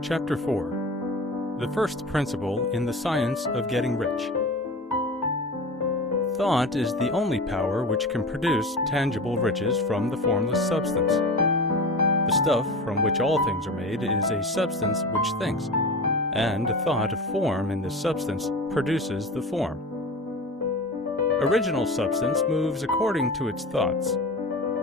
Chapter 4. The First Principle in the Science of Getting Rich. Thought is the only power which can produce tangible riches from the formless substance. The stuff from which all things are made is a substance which thinks, and a thought of form in this substance produces the form. Original substance moves according to its thoughts.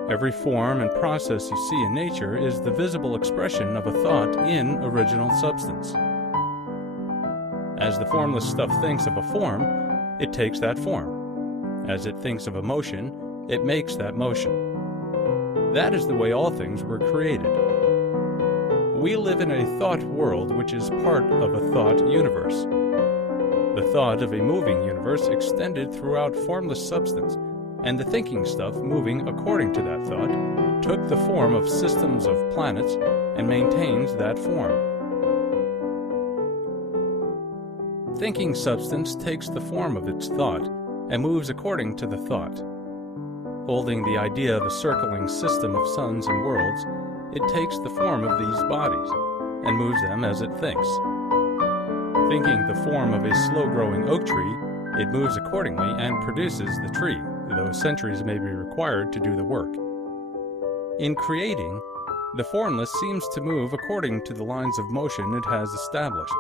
Every form and process you see in nature is the visible expression of a thought in original substance. As the formless stuff thinks of a form, it takes that form. As it thinks of a motion, it makes that motion. That is the way all things were created. We live in a thought world which is part of a thought universe. The thought of a moving universe extended throughout formless substance, and the thinking stuff moving according to that thought took the form of systems of planets and maintains that form. Thinking substance takes the form of its thought and moves according to the thought. Holding the idea of a circling system of suns and worlds, it takes the form of these bodies and moves them as it thinks. Thinking the form of a slow-growing oak tree, it moves accordingly and produces the tree, though centuries may be required to do the work. In creating, the formless seems to move according to the lines of motion it has established.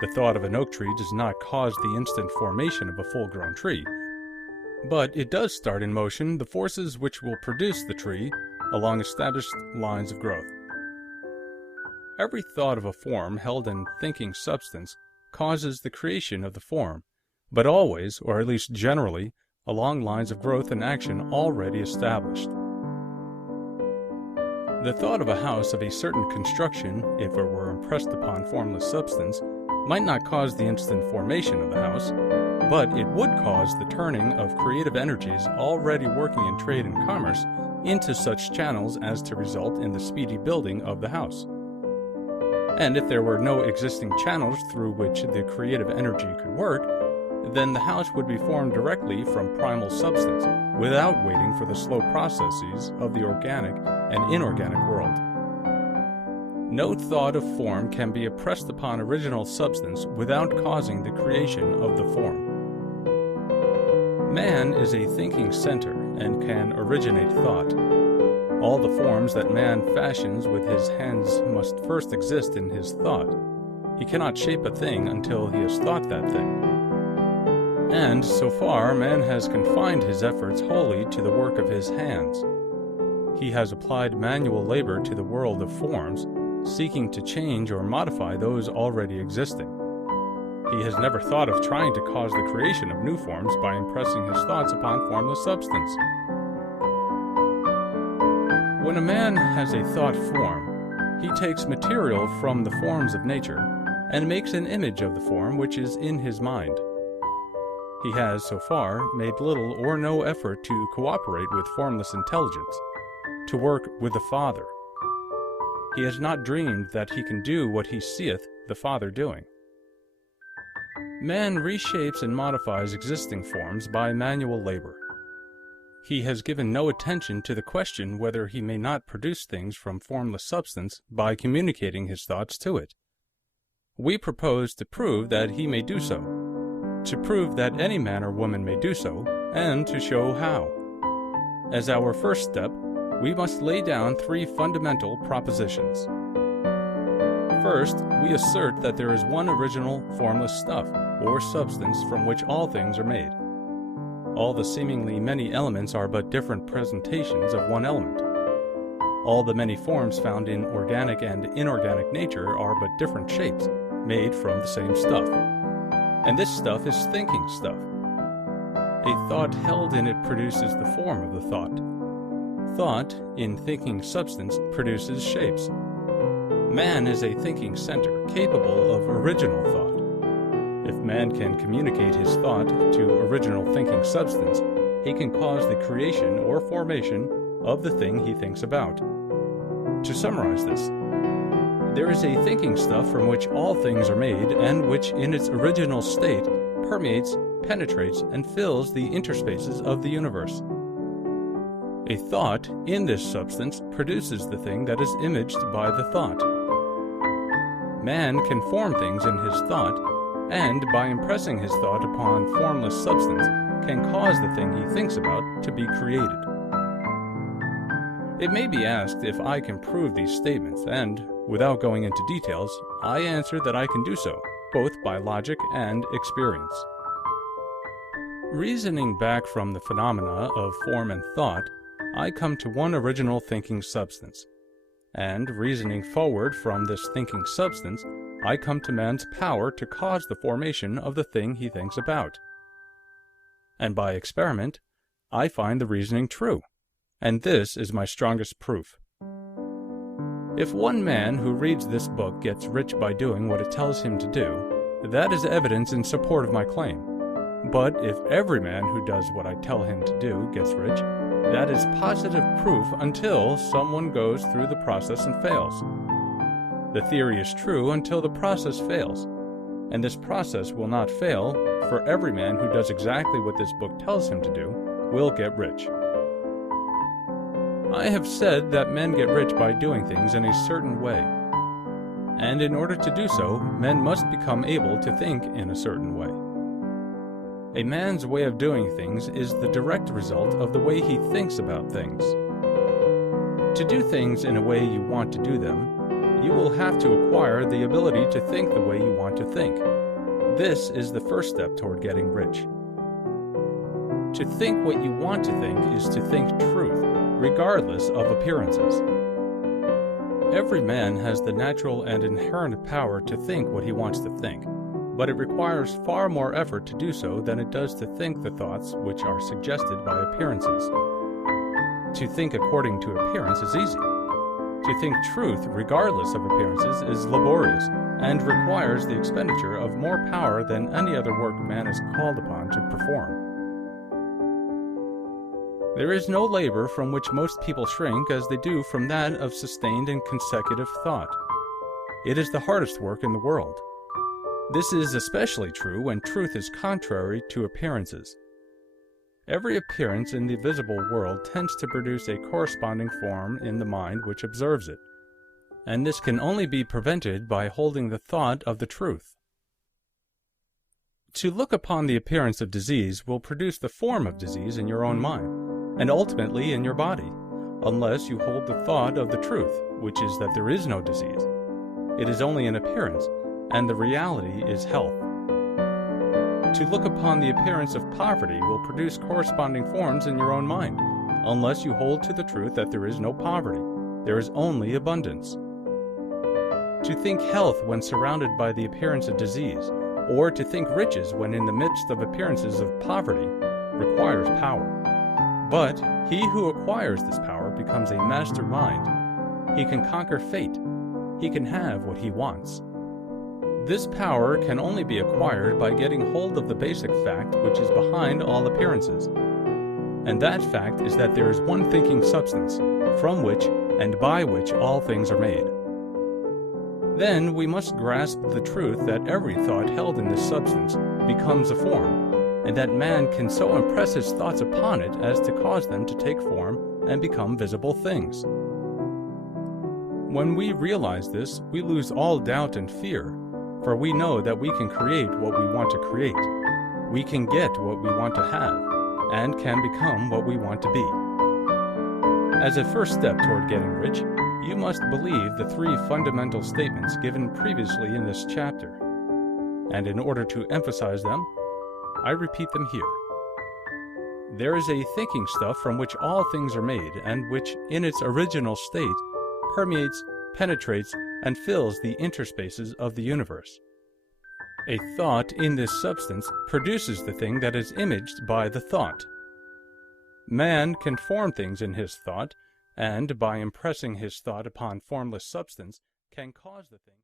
The thought of an oak tree does not cause the instant formation of a full-grown tree, but it does start in motion the forces which will produce the tree along established lines of growth. Every thought of a form held in thinking substance causes the creation of the form, but always, or at least generally, along lines of growth and action already established. The thought of a house of a certain construction, if it were impressed upon formless substance, might not cause the instant formation of the house, but it would cause the turning of creative energies already working in trade and commerce into such channels as to result in the speedy building of the house. And if there were no existing channels through which the creative energy could work, then the house would be formed directly from primal substance, without waiting for the slow processes of the organic and inorganic world. No thought of form can be impressed upon original substance without causing the creation of the form. Man is a thinking center and can originate thought. All the forms that man fashions with his hands must first exist in his thought. He cannot shape a thing until he has thought that thing. And, so far, man has confined his efforts wholly to the work of his hands. He has applied manual labor to the world of forms, seeking to change or modify those already existing. He has never thought of trying to cause the creation of new forms by impressing his thoughts upon formless substance. When a man has a thought form, he takes material from the forms of nature and makes an image of the form which is in his mind. He has, so far, made little or no effort to cooperate with formless intelligence, to work with the Father. He has not dreamed that he can do what he seeth the Father doing. Man reshapes and modifies existing forms by manual labor. He has given no attention to the question whether he may not produce things from formless substance by communicating his thoughts to it. We propose to prove that he may do so, to prove that any man or woman may do so, and to show how. As our first step, we must lay down three fundamental propositions. First, we assert that there is one original formless stuff, or substance, from which all things are made. All the seemingly many elements are but different presentations of one element. All the many forms found in organic and inorganic nature are but different shapes, made from the same stuff. And this stuff is thinking stuff. A thought held in it produces the form of the thought. Thought, in thinking substance, produces shapes. Man is a thinking center, capable of original thought. If man can communicate his thought to original thinking substance, he can cause the creation or formation of the thing he thinks about. To summarize this, there is a thinking stuff from which all things are made and which in its original state permeates, penetrates, and fills the interspaces of the universe. A thought in this substance produces the thing that is imaged by the thought. Man can form things in his thought, and by impressing his thought upon formless substance, can cause the thing he thinks about to be created. It may be asked if I can prove these statements, and, without going into details, I answer that I can do so, both by logic and experience. Reasoning back from the phenomena of form and thought, I come to one original thinking substance. And reasoning forward from this thinking substance, I come to man's power to cause the formation of the thing he thinks about. And by experiment, I find the reasoning true, and this is my strongest proof. If one man who reads this book gets rich by doing what it tells him to do, that is evidence in support of my claim. But if every man who does what I tell him to do gets rich, that is positive proof until someone goes through the process and fails. The theory is true until the process fails, and this process will not fail, for every man who does exactly what this book tells him to do will get rich. I have said that men get rich by doing things in a certain way, and in order to do so, men must become able to think in a certain way. A man's way of doing things is the direct result of the way he thinks about things. To do things in a way you want to do them, you will have to acquire the ability to think the way you want to think. This is the first step toward getting rich. To think what you want to think is to think truth, regardless of appearances. Every man has the natural and inherent power to think what he wants to think, but it requires far more effort to do so than it does to think the thoughts which are suggested by appearances. To think according to appearance is easy. To think truth regardless of appearances is laborious, and requires the expenditure of more power than any other work man is called upon to perform. There is no labor from which most people shrink as they do from that of sustained and consecutive thought. It is the hardest work in the world. This is especially true when truth is contrary to appearances. Every appearance in the visible world tends to produce a corresponding form in the mind which observes it, and this can only be prevented by holding the thought of the truth. To look upon the appearance of disease will produce the form of disease in your own mind, and ultimately in your body, unless you hold the thought of the truth, which is that there is no disease. It is only an appearance, and the reality is health. To look upon the appearance of poverty will produce corresponding forms in your own mind, unless you hold to the truth that there is no poverty, there is only abundance. To think health when surrounded by the appearance of disease, or to think riches when in the midst of appearances of poverty, requires power. But he who acquires this power becomes a master mind. He can conquer fate. He can have what he wants. This power can only be acquired by getting hold of the basic fact which is behind all appearances. And that fact is that there is one thinking substance, from which and by which all things are made. Then we must grasp the truth that every thought held in this substance becomes a form, and that man can so impress his thoughts upon it as to cause them to take form and become visible things. When we realize this, we lose all doubt and fear, for we know that we can create what we want to create. We can get what we want to have, and can become what we want to be. As a first step toward getting rich, you must believe the three fundamental statements given previously in this chapter, and in order to emphasize them, I repeat them here. There is a thinking stuff from which all things are made, and which, in its original state, permeates, penetrates, and fills the interspaces of the universe. A thought in this substance produces the thing that is imaged by the thought. Man can form things in his thought, and by impressing his thought upon formless substance, can cause the thing